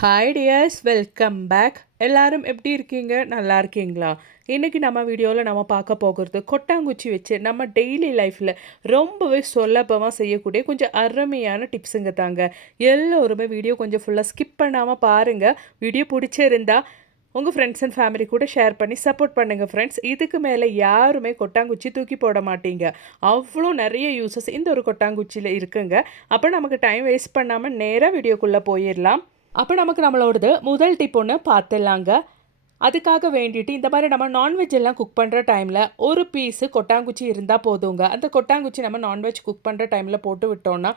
Hi tears, welcome back. எல்லாரும் எப்படி இருக்கீங்க? நல்லா இருக்கீங்களா? இன்றைக்கி நம்ம வீடியோவில் நம்ம பார்க்க போகிறது கொட்டாங்குச்சி வச்சு நம்ம டெய்லி லைஃப்பில் ரொம்பவே சுலபமாக செய்யக்கூடிய கொஞ்சம் அருமையான டிப்ஸுங்க தாங்க. எல்லோருமே வீடியோ கொஞ்சம் ஃபுல்லாக ஸ்கிப் பண்ணாமல் பாருங்கள். வீடியோ பிடிச்சிருந்தா உங்கள் ஃப்ரெண்ட்ஸ் அண்ட் ஃபேமிலி கூட ஷேர் பண்ணி சப்போர்ட் பண்ணுங்கள் ஃப்ரெண்ட்ஸ். இதுக்கு மேலே யாருமே கொட்டாங்குச்சி தூக்கி போட மாட்டீங்க. அவ்வளோ நிறைய யூசஸ் இந்த ஒரு கொட்டாங்குச்சியில் இருக்குங்க. அப்போ நமக்கு டைம் வேஸ்ட் பண்ணாமல் நேராக வீடியோக்குள்ளே போயிடலாம். அப்போ நமக்கு நம்மளோடது முதல் டிப் ஒன்று பார்த்துடலாங்க. அதுக்காக வேண்டிட்டு இந்த மாதிரி நம்ம நான்வெஜ் எல்லாம் குக் பண்ணுற டைமில் ஒரு பீஸு கொட்டாங்குச்சி இருந்தால் போதுங்க. அந்த கொட்டாங்குச்சி நம்ம நான்வெஜ் குக் பண்ணுற டைமில் போட்டு விட்டோம்னா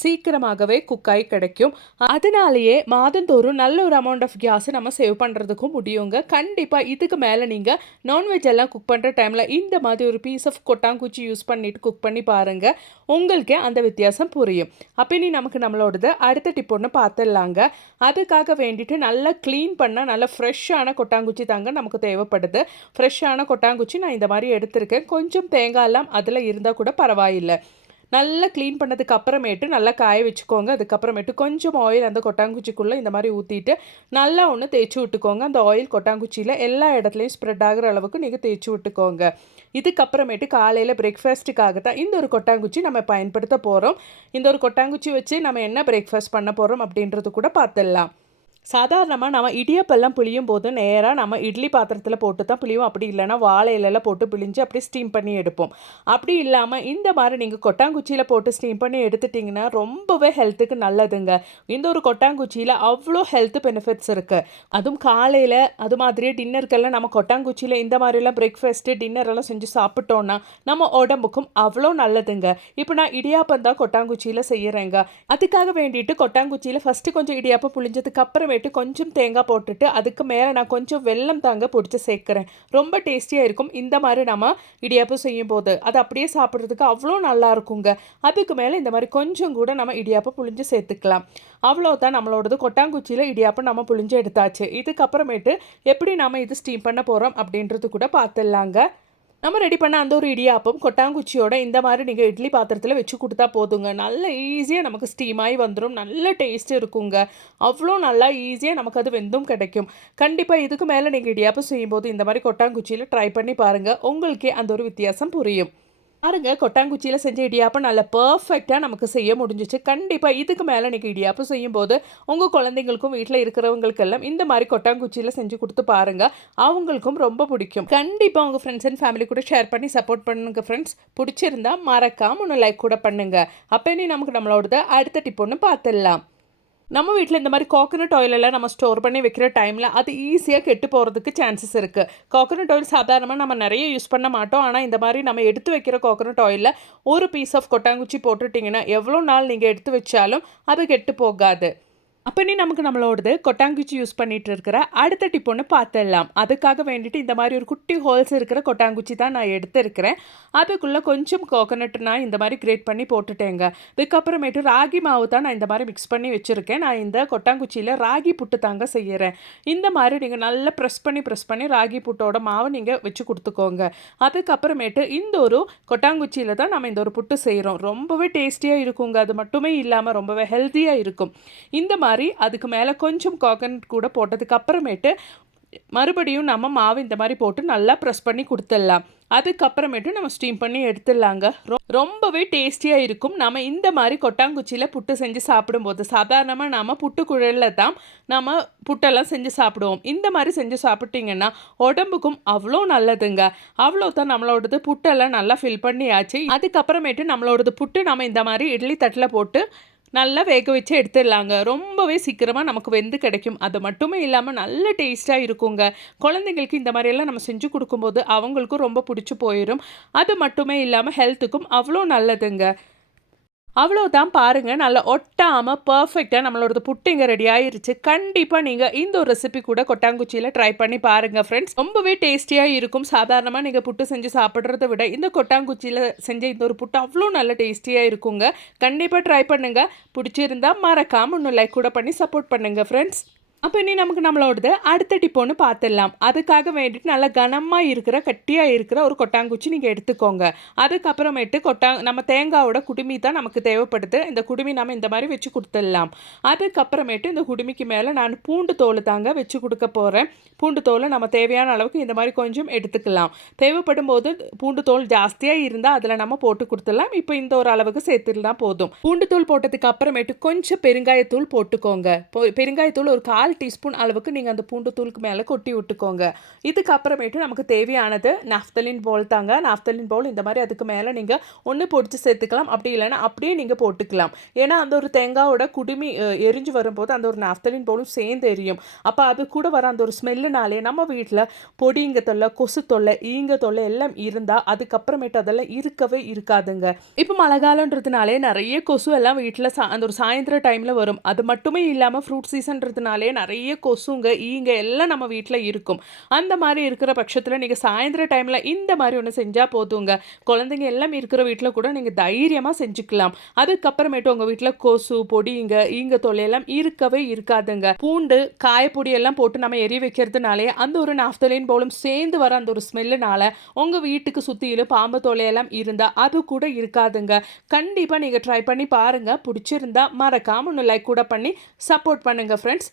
சீக்கிரமாகவே குக்காய் கிடைக்கும். அதனாலேயே மாதந்தோறும் நல்ல ஒரு அமௌண்ட் ஆஃப் கேஸை நம்ம சேவ் பண்ணுறதுக்கும் முடியுங்க. கண்டிப்பாக இதுக்கு மேலே நீங்கள் நான்வெஜ் எல்லாம் குக் பண்ணுற டைமில் இந்த மாதிரி ஒரு பீஸ் ஆஃப் கொட்டாங்குச்சி யூஸ் பண்ணிவிட்டு குக் பண்ணி பாருங்கள். உங்களுக்கே அந்த வித்தியாசம் புரியும். அப்போ நீ நமக்கு நம்மளோடது அடுத்த டிப் ஒன்று பார்த்துடலாங்க. அதுக்காக வேண்டிட்டு நல்லா க்ளீன் பண்ண நல்ல ஃப்ரெஷ்ஷான கொட்டாங்குச்சி தாங்க நமக்கு தேவைப்படுது. ஃப்ரெஷ்ஷான கொட்டாங்குச்சி நான் இந்த மாதிரி எடுத்திருக்கேன். கொஞ்சம் தேங்காயெல்லாம் அதில் இருந்தால் கூட பரவாயில்லை. நல்லா க்ளீன் பண்ணதுக்கு அப்புறமேட்டு நல்லா காய வச்சுக்கோங்க. அதுக்கப்புறமேட்டு கொஞ்சம் ஆயில் அந்த கொட்டாங்குச்சிக்குள்ளே இந்த மாதிரி ஊற்றிட்டு நல்லா ஒன்று தேய்ச்சி விட்டுக்கோங்க. அந்த ஆயில் கொட்டாங்குச்சியில் எல்லா இடத்துலையும் ஸ்ப்ரெட் ஆகிற அளவுக்கு நீங்கள் தேய்ச்சி விட்டுக்கோங்க. இதுக்கப்புறமேட்டு காலையில் பிரேக்ஃபாஸ்ட்டுக்காக தான் இந்த ஒரு கொட்டாங்குச்சி நம்ம பயன்படுத்த போகிறோம். இந்த ஒரு கொட்டாங்குச்சி வச்சு நம்ம என்ன பிரேக்ஃபாஸ்ட் பண்ண போகிறோம் அப்படின்றது கூட பார்த்துடலாம். சாதாரணமாக நம்ம இடியப்பெல்லாம் பிழியும் போது நேராக நம்ம இட்லி பாத்திரத்தில் போட்டு தான் பிழியும். அப்படி இல்லைனா வாழை இலையில் போட்டு பிழிஞ்சு அப்படியே ஸ்டீம் பண்ணி எடுப்போம். அப்படி இல்லாமல் இந்த மாதிரி நீங்கள் கொட்டாங்குச்சியில் போட்டு ஸ்டீம் பண்ணி எடுத்துட்டிங்கன்னா ரொம்பவே ஹெல்த்துக்கு நல்லதுங்க. இந்த ஒரு கொட்டாங்குச்சியில் அவ்வளோ ஹெல்த் பெனிஃபிட்ஸ் இருக்குது. அதுவும் காலையில் அது மாதிரியே டின்னருக்கெல்லாம் நம்ம கொட்டாங்குச்சியில் இந்த மாதிரிலாம் பிரேக்ஃபாஸ்ட்டு டின்னரெல்லாம் செஞ்சு சாப்பிட்டோன்னா நம்ம உடம்புக்கும் அவ்வளோ நல்லதுங்க. இப்போ நான் இடியாப்பம் தான் கொட்டாங்குச்சியில் செய்கிறேங்க. அதுக்காக வேண்டிட்டு கொட்டாங்குச்சியில் ஃபஸ்ட்டு கொஞ்சம் இடியாப்பம் புழிஞ்சதுக்கு அப்புறம் கொஞ்சம் தேங்காய் போட்டுட்டு அதுக்கு மேலே நான் கொஞ்சம் வெல்லம் தாங்க பிடிச்சி சேர்க்குறேன். ரொம்ப டேஸ்டியாக இருக்கும். இந்த மாதிரி நம்ம இடியாப்பம் செய்யும் போது அது அப்படியே சாப்பிட்றதுக்கு அவ்வளோ நல்லா இருக்குங்க. அதுக்கு மேலே இந்த மாதிரி கொஞ்சம் கூட நம்ம இடியாப்பம் புழிஞ்சு சேர்த்துக்கலாம். அவ்வளோதான், நம்மளோடது கொட்டாங்குச்சியில் இடியாப்பம் நம்ம புழிஞ்சு எடுத்தாச்சு. இதுக்கப்புறமேட்டு எப்படி நம்ம இது ஸ்டீம் பண்ண போகிறோம் அப்படின்றது கூட பார்த்துடலாங்க. நம்ம ரெடி பண்ண அந்த ஒரு இடியாப்பம் கொட்டாங்குச்சியோட இந்த மாதிரி நீங்கள் இட்லி பாத்திரத்தில் வச்சு கொடுத்தா போதுங்க. நல்ல ஈஸியாக நமக்கு ஸ்டீமாகி வந்துடும். நல்ல டேஸ்ட்டு இருக்குங்க. அவ்வளோ நல்லா ஈஸியாக நமக்கு அது வெந்தும் கிடைக்கும். கண்டிப்பாக இதுக்கு மேலே நீங்கள் இடியாப்பம் செய்யும்போது இந்த மாதிரி கொட்டாங்குச்சியில் ட்ரை பண்ணி பாருங்கள். உங்களுக்கே அந்த ஒரு வித்தியாசம் புரியும். பாருங்க, கொட்டாங்குச்சியில் செஞ்ச இடியாப்பம் நல்லா பர்ஃபெக்டாக நமக்கு செய்ய முடிஞ்சிச்சு. கண்டிப்பாக இதுக்கு மேலே நீங்கள் இடியாப்பம் செய்யும்போது உங்கள் குழந்தைங்களுக்கும் வீட்டில் இருக்கிறவங்களுக்கெல்லாம் இந்த மாதிரி கொட்டாங்குச்சியில் செஞ்சு கொடுத்து பாருங்கள். அவங்களுக்கும் ரொம்ப பிடிக்கும். கண்டிப்பாக உங்கள் ஃப்ரெண்ட்ஸ் அண்ட் ஃபேமிலி கூட ஷேர் பண்ணி சப்போர்ட் பண்ணுங்கள் ஃப்ரெண்ட்ஸ். பிடிச்சிருந்தா மறக்காமல் ஒன்று லைக் கூட பண்ணுங்கள். அப்போ நீ நமக்கு நம்மளோட அடுத்த டிப் ஒன்று பார்த்துடலாம். நம்ம வீட்டில் இந்த மாதிரி கோகனட் ஆயிலெல்லாம் நம்ம ஸ்டோர் பண்ணி வைக்கிற டைமில் அது ஈஸியாக கெட்டு போகிறதுக்கு சான்சஸ் இருக்குது. கோகனட் ஆயில் சாதாரணமாக நம்ம நிறைய யூஸ் பண்ண மாட்டோம். ஆனால் இந்த மாதிரி நம்ம எடுத்து வைக்கிற கோகனட் ஆயிலில் ஒரு பீஸ் ஆஃப் கொட்டாங்குச்சி போட்டுட்டிங்கன்னா எவ்வளோ நாள் நீங்கள் எடுத்து வச்சாலும் அது கெட்டு போகாது. அப்போ நீ நமக்கு நம்மளோடது கொட்டாங்குச்சி யூஸ் பண்ணிட்டு இருக்கிற அடுத்த டிப் ஒன்று பார்த்துடலாம். அதுக்காக வேண்டிட்டு இந்த மாதிரி ஒரு குட்டி ஹோல்ஸ் இருக்கிற கொட்டாங்குச்சி தான் நான் எடுத்துருக்கிறேன். அதுக்குள்ளே கொஞ்சம் கோகனட் நான் இந்த மாதிரி கிரேட் பண்ணி போட்டுட்டேங்க. இதுக்கப்புறமேட்டு ராகி மாவு தான் நான் இந்த மாதிரி மிக்ஸ் பண்ணி வச்சுருக்கேன். நான் இந்த கொட்டாங்குச்சியில் ராகி புட்டு தாங்க செய்கிறேன். இந்த மாதிரி நீங்கள் நல்லா ப்ரெஸ் பண்ணி ராகி புட்டோட மாவு நீங்கள் வச்சு கொடுத்துக்கோங்க. அதுக்கப்புறமேட்டு இந்த ஒரு கொட்டாங்குச்சியில் தான் நம்ம இந்த ஒரு புட்டு செய்கிறோம். ரொம்பவே டேஸ்டியாக இருக்குங்க. அது மட்டுமே இல்லாமல் ரொம்பவே ஹெல்த்தியாக இருக்கும். இந்த மாதிரி அதுக்கு மேலே கொஞ்சம் கோகனட் கூட போட்டதுக்கு அப்புறமேட்டு மறுபடியும் நம்ம மாவு இந்த மாதிரி போட்டு நல்லா ப்ரெஸ் பண்ணி கொடுத்துடலாம். அதுக்கப்புறமேட்டு நம்ம ஸ்டீம் பண்ணி எடுத்துடலாங்க. ரொம்பவே டேஸ்டியாக இருக்கும். நம்ம இந்த மாதிரி கொட்டாங்குச்சியில் புட்டு செஞ்சு சாப்பிடும்போது சாதாரணமாக நம்ம புட்டு குழலில் தான் நம்ம புட்டெல்லாம் செஞ்சு சாப்பிடுவோம். இந்த மாதிரி செஞ்சு சாப்பிட்டிங்கன்னா உடம்புக்கும் அவ்வளோ நல்லதுங்க. அவ்வளோதான், நம்மளோடது புட்டெல்லாம் நல்லா ஃபில் பண்ணியாச்சு. அதுக்கப்புறமேட்டு நம்மளோடது புட்டு நம்ம இந்த மாதிரி இட்லி தட்டில் போட்டு நல்லா வேக வச்சு எடுத்துடலாங்க. ரொம்பவே சீக்கிரமாக நமக்கு வெந்து கிடைக்கும். அது மட்டுமே இல்லாமல் நல்ல டேஸ்ட்டாக இருக்குங்க. குழந்தைங்களுக்கு இந்த மாதிரியெல்லாம் நம்ம செஞ்சு கொடுக்கும்போது அவங்களுக்கும் ரொம்ப பிடிச்சி போயிடும். அது மட்டுமே இல்லாமல் ஹெல்த்துக்கும் அவ்வளோ நல்லதுங்க. அவ்வளோதான், பாருங்கள், நல்லா ஒட்டாமல் பர்ஃபெக்டாக நம்மளோட புட்டு இங்கே ரெடி ஆயிருச்சு. கண்டிப்பாக நீங்கள் இந்த ஒரு ரெசிபி கூட கொட்டாங்குச்சியில் ட்ரை பண்ணி பாருங்கள் ஃப்ரெண்ட்ஸ். ரொம்பவே டேஸ்டியாக இருக்கும். சாதாரணமாக நீங்கள் புட்டு செஞ்சு சாப்பிட்றத விட இந்த கொட்டாங்குச்சியில் செஞ்ச இந்த ஒரு புட்டு அவ்வளோ நல்ல டேஸ்டியாக இருக்குங்க. கண்டிப்பாக ட்ரை பண்ணுங்கள். பிடிச்சிருந்தா மறக்காமல் இன்னும் லைக் கூட பண்ணி சப்போர்ட் பண்ணுங்கள் ஃப்ரெண்ட்ஸ். அப்போ இனி நமக்கு நம்மளோடது அடுத்த டிப் ஒன்று பார்த்துடலாம். அதுக்காக வேண்டிட்டு நல்லா கனமாக இருக்கிற கட்டியாக இருக்கிற ஒரு கொட்டாங்குச்சி நீங்கள் எடுத்துக்கோங்க. அதுக்கப்புறமேட்டு நம்ம தேங்காவோட குடுமி தான் நமக்கு தேவைப்படுது. இந்த குடுமி நம்ம இந்த மாதிரி வச்சு கொடுத்துடலாம். அதுக்கப்புறமேட்டு இந்த குடுமிக்கு மேலே நான் பூண்டு தோல் தாங்க வச்சு கொடுக்க போகிறேன். பூண்டு தோலை நம்ம தேவையான அளவுக்கு இந்த மாதிரி கொஞ்சம் எடுத்துக்கலாம். தேவைப்படும் போது பூண்டு தோல் ஜாஸ்தியாக இருந்தால் அதில் நம்ம போட்டு கொடுத்துடலாம். இப்போ இந்த ஒரு அளவுக்கு சேர்த்துலாம் போதும். பூண்டு தூள் போட்டதுக்கு அப்புறமேட்டு கொஞ்சம் பெருங்காயத்தூள் போட்டுக்கோங்க. பெருங்காயத்தூள் ஒரு 1/4 டீஸ்பூன் அளவுக்கு நீங்கள் அந்த பூண்டு தூளுக்கு மேலே கொட்டி விட்டுக்கோங்க. இதுக்கப்புறமேட்டு நமக்கு தேவையானது நாஃப்தலின் பவுல் தாங்க. நாஃப்தலின் பவுல் இந்த மாதிரி அதுக்கு மேலே நீங்கள் ஒன்று பொடிச்சு சேர்த்துக்கலாம். அப்படி இல்லைன்னா அப்படியே நீங்கள் போட்டுக்கலாம். ஏன்னா அந்த ஒரு தேங்காயோட குடுமி எரிஞ்சு வரும்போது அந்த ஒரு நாஃப்தலின் பவுலும் சேர்ந்து எரியும். அப்போ அது கூட வர அந்த ஒரு ஸ்மெல்லுனாலே நம்ம வீட்டில் பொடிங்க தொல்லை, கொசு தொல்லை, ஈங்க தொல்லை எல்லாம் இருந்தால் அதுக்கப்புறமேட்டு அதெல்லாம் இருக்கவே இருக்காதுங்க. இப்போ மழை காலன்றதுனாலே நிறைய கொசு எல்லாம் வீட்டில் அந்த ஒரு சாயந்தர டைமில் வரும். அது மட்டுமே இல்லாமல் ஃப்ரூட் சீசன்றதுனாலே நிறைய கொசுங்க, ஈங்க எல்லாம் நம்ம வீட்டில் இருக்கும். அந்த மாதிரி இருக்கிற பட்சத்தில் நீங்கள் சாயந்தர டைமில் இந்த மாதிரி ஒன்று செஞ்சால் போதுங்க. குழந்தைங்க எல்லாம் இருக்கிற வீட்டில் கூட நீங்கள் தைரியமாக செஞ்சுக்கலாம். அதுக்கப்புறமேட்டு உங்கள் வீட்டில் கொசு, பொடிங்க, ஈங்க தொல்லையெல்லாம் இருக்கவே இருக்காதுங்க. பூண்டு, காயப்பொடி எல்லாம் போட்டு நம்ம எரி வைக்கிறதுனாலே அந்த ஒரு நாஃப்தலின் பவுலும் சேர்ந்து வர அந்த ஒரு ஸ்மெல்லுனால உங்கள் வீட்டுக்கு சுற்றிலும் பாம்பு தொல்லையெல்லாம் இருந்தால் அது கூட இருக்காதுங்க. கண்டிப்பாக நீங்கள் ட்ரை பண்ணி பாருங்கள். பிடிச்சிருந்தா மறக்காம ஒன்று லைக் கூட பண்ணி சப்போர்ட் பண்ணுங்கள் ஃப்ரெண்ட்ஸ்.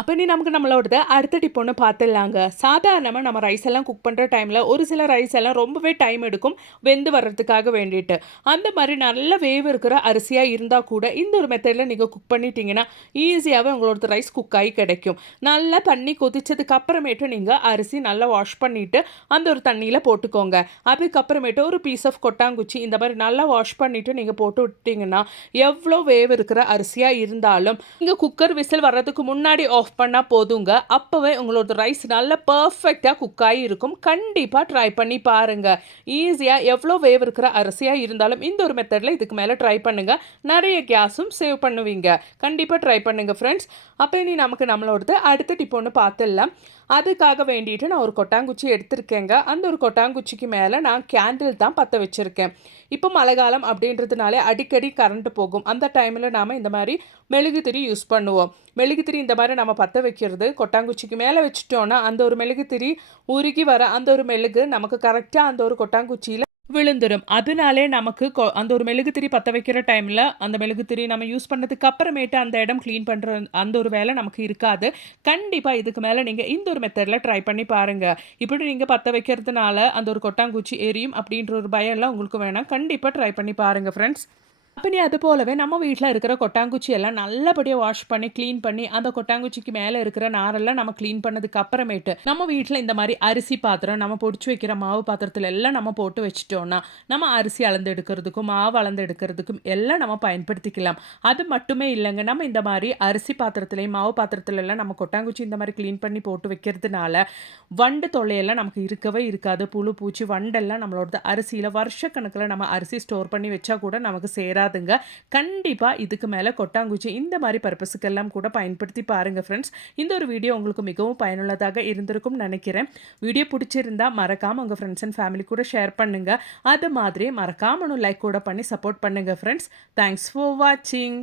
அப்போ நீ நமக்கு நம்மளோடது அடுத்த டிப் ஒன்று பார்த்துடலாங்க. சாதாரணமாக நம்ம ரைஸ் எல்லாம் குக் பண்ணுற டைமில் ஒரு சில ரைஸ் எல்லாம் ரொம்பவே டைம் எடுக்கும் வெந்து வர்றதுக்காக வேண்டிட்டு. அந்த மாதிரி நல்ல வேவு இருக்கிற அரிசியாக இருந்தால் கூட இந்த ஒரு மெத்தடில் நீங்கள் குக் பண்ணிட்டீங்கன்னா ஈஸியாகவே உங்களோட ரைஸ் குக் ஆகி கிடைக்கும். நல்லா தண்ணி கொதிச்சதுக்கு அப்புறமேட்டு நீங்கள் அரிசி நல்லா வாஷ் பண்ணிவிட்டு அந்த ஒரு தண்ணியில் போட்டுக்கோங்க. அதுக்கப்புறமேட்டு ஒரு பீஸ் ஆஃப் கொட்டாங்குச்சி இந்த மாதிரி நல்லா வாஷ் பண்ணிவிட்டு நீங்கள் போட்டு விட்டிங்கன்னா எவ்வளோ வேவு இருக்கிற அரிசியாக இருந்தாலும் நீங்கள் குக்கர் விசில் வர்றதுக்கு முன்னாடி ஆஃப் பண்ணால் போதுங்க. அப்போவே உங்களோட ரைஸ் நல்லா பர்ஃபெக்டாக குக் ஆகி இருக்கும். கண்டிப்பாக ட்ரை பண்ணி பாருங்கள். ஈஸியாக எவ்வளோ வேவ் இருக்கிற அரிசியாக இருந்தாலும் இந்த ஒரு மெத்தடில் இதுக்கு மேலே ட்ரை பண்ணுங்கள். நிறைய கேஸும் சேவ் பண்ணுவீங்க. கண்டிப்பாக ட்ரை பண்ணுங்கள் ஃப்ரெண்ட்ஸ். அப்போ இனி நமக்கு நம்மளோடது அடுத்த டிப் ஒன்று பார்த்துடலாம். அதுக்காக வேண்டிட்டு நான் ஒரு கொட்டாங்குச்சி எடுத்திருக்கேங்க. அந்த ஒரு கொட்டாங்குச்சிக்கு மேலே நான் கேண்டில் தான் பற்ற வச்சுருக்கேன். இப்போ மழை காலம் அப்படின்றதுனாலே அடிக்கடி கரண்ட் போகும். அந்த டைமில் நாம் இந்த மாதிரி மெழுகுதிரி யூஸ் பண்ணுவோம். மெழுகுதிரி இந்த மாதிரி நம்ம பற்ற வைக்கிறது கொட்டாங்குச்சிக்கு மேலே வச்சுட்டோன்னா அந்த ஒரு மெழுகுதிரி உருகி வர அந்த ஒரு மெழுகு நமக்கு கரெக்டாக அந்த ஒரு கொட்டாங்குச்சியில் விழுந்துடும். அதனாலே நமக்கு அந்த ஒரு மெழுகுதிரி பற்ற வைக்கிற டைமில் அந்த மெழுகுதிரி நம்ம யூஸ் பண்ணதுக்கு அப்புறமேட்டு அந்த இடம் க்ளீன் பண்ணுற அந்த ஒரு வேலை நமக்கு இருக்காது. கண்டிப்பாக இதுக்கு மேலே நீங்கள் இந்த ஒரு மெத்தடில் ட்ரை பண்ணி பாருங்கள். இப்படி நீங்கள் பற்ற வைக்கிறதுனால அந்த ஒரு கொட்டாங்குச்சி எரியும் அப்படின்ற ஒரு பயம்லாம் உங்களுக்கு வேணாம். கண்டிப்பாக ட்ரை பண்ணி பாருங்கள் ஃப்ரெண்ட்ஸ். அப்போ நீ அது போலவே நம்ம வீட்டில் இருக்கிற கொட்டாங்குச்சி எல்லாம் நல்லபடியாக வாஷ் பண்ணி க்ளீன் பண்ணி அந்த கொட்டாங்குச்சிக்கு மேலே இருக்கிற நாரெல்லாம் நம்ம க்ளீன் பண்ணதுக்கு அப்புறமேட்டு நம்ம வீட்டில் இந்த மாதிரி அரிசி பாத்திரம் நம்ம பொடிச்சு வைக்கிற மாவு பாத்திரத்தில் எல்லாம் நம்ம போட்டு வச்சுட்டோன்னா நம்ம அரிசி அளந்து எடுக்கிறதுக்கும் மாவு அளந்து எடுக்கிறதுக்கும் எல்லாம் நம்ம பயன்படுத்திக்கலாம். அது மட்டுமே இல்லைங்க, நம்ம இந்த மாதிரி அரிசி பாத்திரத்துலேயும் மாவு பாத்திரத்துல எல்லாம் நம்ம கொட்டாங்குச்சி இந்த மாதிரி க்ளீன் பண்ணி போட்டு வைக்கிறதுனால வண்டு தொல்லையெல்லாம் நமக்கு இருக்கவே இருக்காது. புழு பூச்சி வண்டெல்லாம் நம்மளோட அரிசியில் வருஷக்கணக்கில் நம்ம அரிசி ஸ்டோர் பண்ணி வச்சா கூட நமக்கு சேராதுங்க. கண்டிப்பாக இதுக்கு மேலே கொட்டாங்குச்சி இந்த மாதிரி பர்பஸுக்கெல்லாம் கூட பயன்படுத்தி பாருங்கள் ஃப்ரெண்ட்ஸ். இந்த ஒரு வீடியோ உங்களுக்கு மிகவும் பயனுள்ளதாக இருந்திருக்கும் நினைக்கிறேன். வீடியோ பிடிச்சிருந்தா மறக்காமல் உங்கள் ஃப்ரெண்ட்ஸ் அண்ட் ஃபேமிலி கூட ஷேர் பண்ணுங்கள். அது மாதிரி மறக்காமல் லைக் கூட பண்ணி சப்போர்ட் பண்ணுங்கள் ஃப்ரெண்ட்ஸ். தேங்க்ஸ் ஃபார் வாட்சிங்.